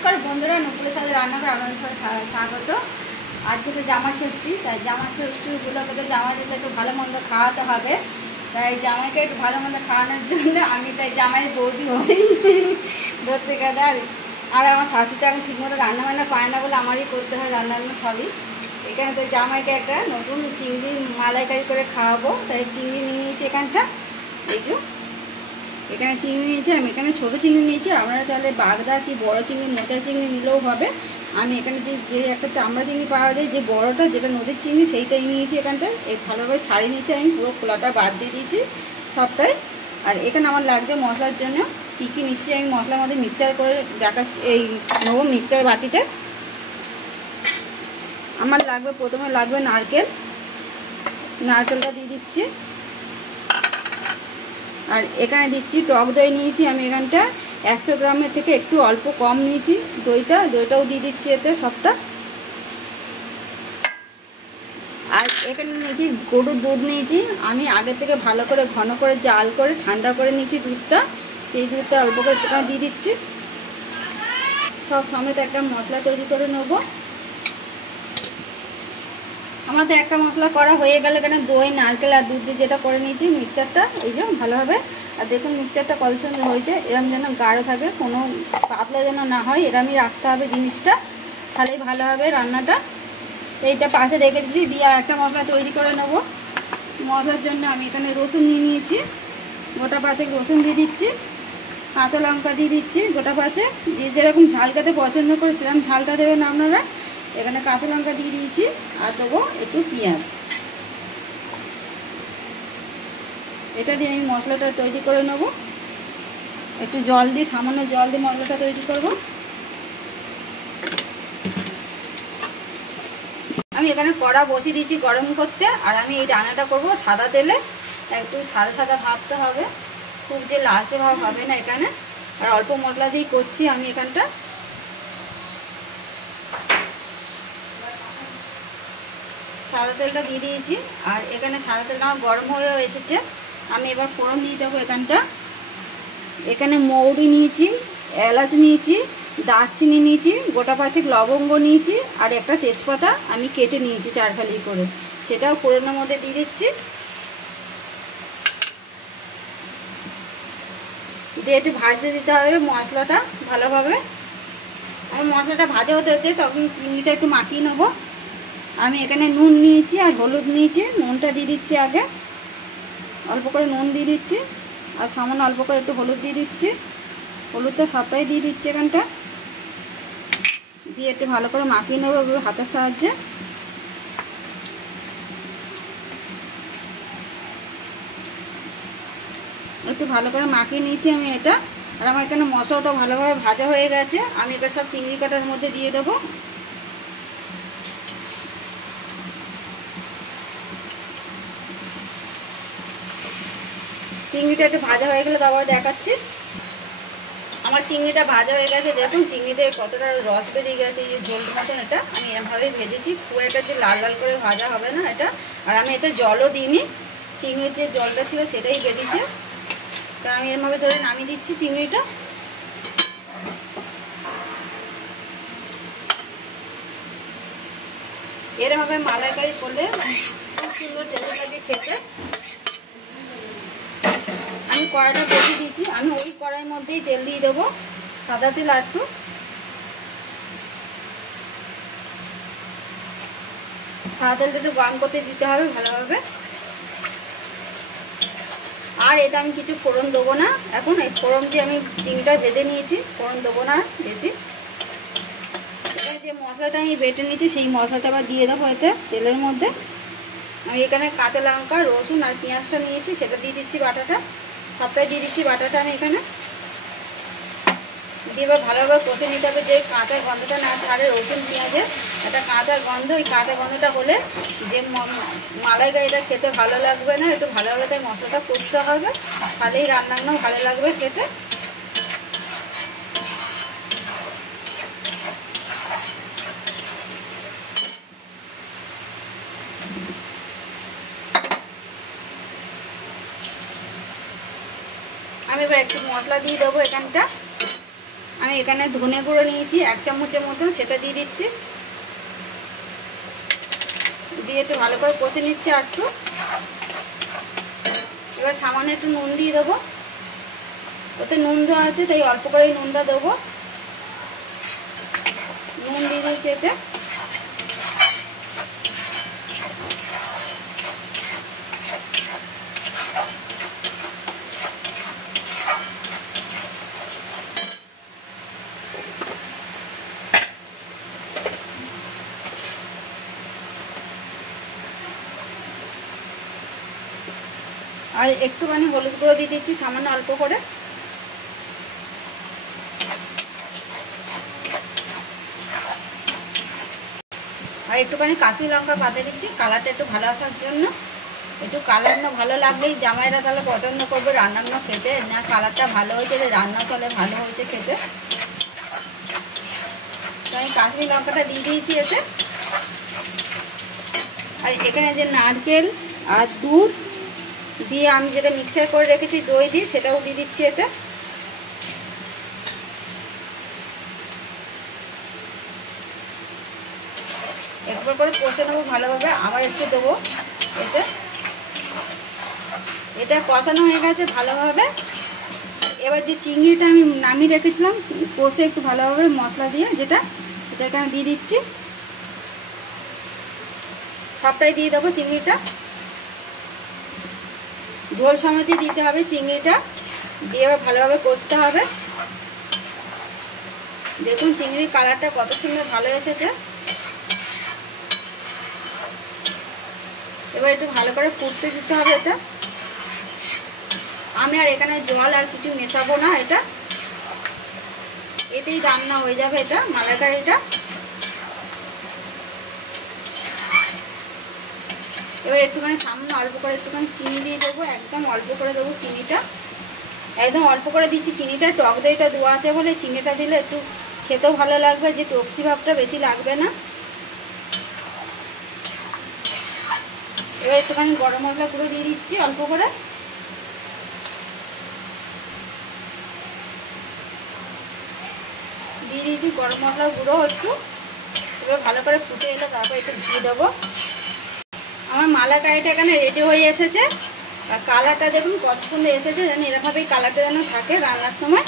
নমস্কার বন্ধুরা, নুপুরের সাথে রান্না করে আপনাদের সবাই স্বাগত। আজকে তো জামা ষষ্ঠী, তাই জামা ষষ্ঠীগুলোকে তো জামাইদের একটু ভালো মন্দ খাওয়াতে হবে। তাই জামাইকে একটু ভালো মন্দ খাওয়ানোর জন্য আমি তাই জামাইয়ের বৌদি হই ধরতে গেলে। আর আমার শাশি তো এখন ঠিকমতো রান্নাবান্না পায় না বলে আমারই করতে হয় রান্নাবান্না সবই। এখানে তো জামাইকে একটা নতুন চিংড়ি মালাইকারি করে খাওয়াবো, তাই চিংড়ি নিয়ে নিয়েছি এখানটা। এই যে এখানে চিংড়ি নিয়েছি, আমি এখানে ছোটো চিংড়ি নিয়েছি। আপনারা চাইলে বাগদা কি বড় চিংড়ি মোচা চিংড়ি নিলেও হবে। আমি এখানে যে একটা চামড়া চিংড়ি পাওয়া যায়, যে বড়টা যেটা নদীর চিংড়ি, সেইটাই নিয়েছি এখানটা। এই ভালোভাবে ছাড়িয়ে নিয়েছি, আমি পুরো খোলাটা বাদ দিয়ে দিয়েছি সবটাই। আর এখানে আমার লাগছে মশলার জন্য কী কী নিচ্ছি আমি মশলার মধ্যে মিক্সচার করে দেখাচ্ছি। এই নেবো মিক্সচার বাটিতে। আমার লাগবে, প্রথমে লাগবে নারকেলটা দিয়ে দিচ্ছি। আর এখানে দিচ্ছি টক দই নিয়েছি আমি এখানটা 100 গ্রামের থেকে একটু অল্প কম নিয়েছি দইটাও দিয়ে দিচ্ছি এতে সবটা। আর এখানে নিয়েছি গরুর দুধ নিয়েছি আমি আগে থেকে ভালো করে ঘন করে জাল করে ঠান্ডা করে নিয়েছি দুধটা, সেই দুধটা অল্প করে একটুখানি দিয়ে দিচ্ছি। সব সমেত একটা মশলা তৈরি করে নেব। আমাদের একটা মশলা করা হয়ে গেলে এখানে দই নারকেল আর দুধ দিয়ে যেটা করে নিয়েছি মিক্সচারটা, এই যে ভালোভাবে। আর দেখুন মিক্সচারটা কত সুন্দর হয়েছে, এরম যেন গাঢ় থাকে, কোনো পাতলা যেন না হয়, এরমই রাখতে হবে জিনিসটা, তাহলেই ভালো হবে রান্নাটা। এইটা পাশে রেখে দিচ্ছি, দিয়ে আর একটা মশলা তৈরি করে নেব। মশলার জন্য আমি এখানে রসুন নিয়ে নিয়েছি, গোটা 5 রসুন দিয়ে দিচ্ছি, কাঁচা লঙ্কা দিয়ে দিচ্ছি গোটা 5। যে যেরকম ঝাল খেতে পছন্দ করে সেরকম ঝালটা দেবেন আপনারা। এখানে কাঁচা লঙ্কা দিয়ে দিয়েছি, আর দেবো একটু পেঁয়াজ। এটা দিয়ে আমি মশলাটা তৈরি করে নেব। একটু জল দিয়ে, সামান্য জল দিয়ে মশলাটা তৈরি করব। আমি এখানে কড়া বসিয়ে দিয়েছি গরম করতে। আর আমি এই রান্নাটা করব সাদা তেলে, একটু সাদা সাদা ভাবতে হবে, খুব যে লালচে ভাব হবে না এখানে। আর অল্প মশলা দিয়েই করছি আমি এখানটা। সাদা তেলটা দিয়ে দিয়েছি, আর এখানে সাদা তেলটা আমার গরম হয়ে এসেছে। আমি এবার ফোড়ন দিয়ে দেবো এখানটা। এখানে মৌরি নিয়েছি, এলাচ নিয়েছি, দারচিনি নিয়েছি, গোটা 5 লবঙ্গ নিয়েছি, আর একটা তেজপাতা আমি কেটে নিয়েছি 4 ফালি করে, সেটাও ফোড়নের মধ্যে দিয়ে দিচ্ছি। দিয়ে একটু ভাজতে দিতে হবে মশলাটা ভালোভাবে। আমি মশলাটা ভাজা হতে হতে তখন চিংড়িটা একটু মাখিয়ে নেবো। আমি এখানে নুন নিয়েছি আর হলুদ নিয়েছি, নুনটা দিয়ে দিচ্ছি আগে, অল্প করে নুন দিয়ে দিচ্ছি, আর সামান্য অল্প করে একটু হলুদ দিয়ে দিচ্ছি। হলুদটা সবটাই দিয়ে দিচ্ছি এখানটা, দিয়ে একটু ভালো করে মাখিয়ে নেবো হাতের সাহায্যে। একটু ভালো করে মাখিয়ে নিয়েছি আমি এটা। আর আমার এখানে মশলাটা ভালোভাবে ভাজা হয়ে গেছে, আমি এবার সব চিংড়ি কাটার মধ্যে দিয়ে দেবো। চিংড়িটা একটু ভাজা হয়ে গেলে তারপরে দেখাচ্ছি। আমার চিংড়িটা ভাজা হয়ে গেছে, দেখুন চিংড়িতে কতটা রস বেরিয়ে গেছে, এই যে ঝোল মতন। এটা আমি এরমভাবেই ভেজেছি, খুব একটা যে লাল লাল করে ভাজা হবে না এটা। আর আমি এতে জলও দিইনি, চিংড়ির যে জলটা ছিল সেটাই বেরিয়েছে। তা আমি এরমভাবে ধরে নামিয়ে দিচ্ছি চিংড়িটা। এরমভাবে মালাইকারি করলে খুব সুন্দর টেস্ট লাগে খেতে। আমি কড়াইটা বসিয়ে দিয়েছি, আমি ওই কড়াইয়ের মধ্যেই তেল দিয়ে দেবো, সাদা তেল। আর একটু সাদা তেলটা একটু গরম করতে দিতে হবে ভালোভাবে। আর এতে আমি কিছু ফোড়ন দেবো না এখন, এই ফোড়ন দিয়ে আমি চিংড়িটা ভেজে নিয়েছি, ফোড়ন দেবো না বেশি। এখানে যে মশলাটা আমি বেটে নিয়েছি সেই মশলাটা আবার দিয়ে দেবো এতে তেলের মধ্যে। আমি এখানে কাঁচা লঙ্কা রসুন আর পেঁয়াজটা নিয়েছি, সেটা দিয়ে দিচ্ছি বাটাটা, সবটাই দিয়ে দিচ্ছি বাটাটা আমি এখানে দিয়ে এবার ভালোভাবে কষে নিতে হবে, যে কাঁচা গন্ধটা না ছাড়ে রসুন পেঁয়াজের একটা কাঁচা গন্ধ। ওই কাঁচা গন্ধটা হলে যে মালাইকারিটা খেতে ভালো লাগবে না, একটু ভালোভাবে তাই মশলাটা কষতে হবে, তাহলেই রান্নাগুলো ভালো লাগবে খেতে। আমি এবার একটু মশলা দিয়ে দেবো এখানটা। আমি এখানে ধনে গুঁড়ো নিয়েছি 1 চামচের মতন, সেটা দিয়ে দিচ্ছি। দিয়ে একটু ভালো করে কষে নিচ্ছি আর একটু। এবার সামান্য একটু নুন দিয়ে দেবো, ওতে নুন দেওয়া আছে তাই অল্প করেই নুনটা দেবো। নুন দিয়ে দিচ্ছি এতে। আর একটুখানি হলুদ গুঁড়ো দিয়ে দিচ্ছি সামান্য অল্প করে। আর একটুখানি কাঁচি লঙ্কা পাতা দিচ্ছি কালারটা একটু ভালো আসার জন্য। একটু কালার না ভালো লাগলেই জামাইরা তাহলে পছন্দ করবে রান্নাগুলো খেতে, না কালারটা ভালো হয়েছে রান্না তাহলে ভালো হয়েছে খেতে। তো আমি কাশ্মীরি লঙ্কাটা দিয়ে দিয়েছি এতে। আর এখানে যে নারকেল আর দুধ দিয়ে আমি যেটা মিক্সচার করে রেখেছি দই দিয়ে, সেটাও দিয়ে দিচ্ছি এতে। একবার করে কষে নেবো ভালোভাবে, আবার একটু দেবো এতে। এটা কষানো হয়ে গেছে ভালোভাবে। এবার যে চিংড়িটা আমি নামিয়ে রেখেছিলাম কষে একটু ভালোভাবে মশলা দিয়ে, যেটা এটা এখানে দিয়ে দিচ্ছি। সবটাই দিয়ে দেবো চিংড়িটা, ঝোল সমেত দিতে হবে চিংড়িটা। দিয়ে এবার ভালোভাবে কষতে হবে। দেখুন চিংড়ির কালারটা কত সুন্দর ভালো এসেছে। এবার একটু ভালো করে ফুটতে দিতে হবে এটা। আমি আর এখানে জল আর কিছু মেশাবো না, এটা এতেই রান্না হয়ে যাবে এটা মালাইকারিটা। এবার একটুখানি সামনে অল্প করে একটুখানি চিনি দিয়ে দেবো, একদম অল্প করে দেবো চিনিটা, একদম অল্প করে দিচ্ছি চিনিটা। টক দইটা দেওয়া আছে বলে চিনিটা দিলে একটু খেতেও ভালো লাগবে, যে টকসি ভাবটা বেশি লাগবে না। এবার একটুখানি গরম মশলা গুঁড়ো দিয়ে দিচ্ছি অল্প করে। দিয়ে দিয়েছি গরম মশলার গুঁড়ো একটু। এবার ভালো করে ফুটে এলে তারপর একটু ঘি দেবো। আমার মালাইকারিটা এখানে রেডি হয়ে এসেছে। আর কালারটা দেখুন কত সুন্দর এসেছে, যেন এরকমভাবেই কালারটা যেন থাকে রান্নার সময়।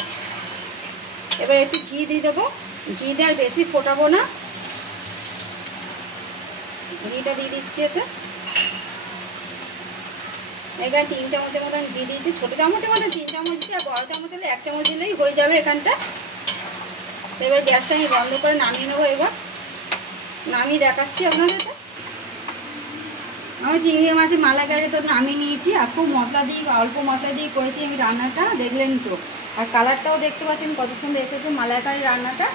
এবার একটু ঘি দিয়ে দেবো, ঘি দিয়ে আর বেশি ফোটাবো না, ঘিটা দিয়ে দিচ্ছি এতে। এখানে 3 চামচের মতন দিয়ে দিয়েছি, ছোটো চামচের মধ্যে 3 চামচ দিচ্ছি, আর বড়ো চামচ হলে 1 চামচ দিলেই হয়ে যাবে এখানটা। এবার গ্যাসটা আমি বন্ধ করে নামিয়ে নেবো। এবার নামিয়ে দেখাচ্ছি আপনাদের। আমি চিংড়ি মাছের মালাইকারি তো নামিয়ে নিয়েছি, আর খুব মশলা দিয়ে অল্প মশলা দিয়ে করেছি আমি রান্নাটা, দেখলেন তো। আর কালারটাও দেখতে পাচ্ছেন কত সুন্দর এসেছে মালাইকারি রান্নাটা।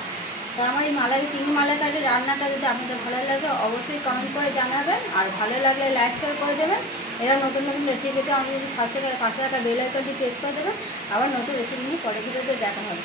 তো আমার এই চিংড়ি মালাইকারি রান্নাটা যদি আপনাদের ভালো লাগে অবশ্যই কমেন্ট করে জানাবেন, আর ভালো লাগলে লাইক শেয়ার করে দেবেন। এরা নতুন নতুন রেসিপি পেতে আমাদের যদি সাবস্ক্রাইব পাশে রাখা বেল আইকনটি প্রেস করে দেবেন। আবার নতুন রেসিপি নিয়ে পরের ভিডিওতে দেখা হবে।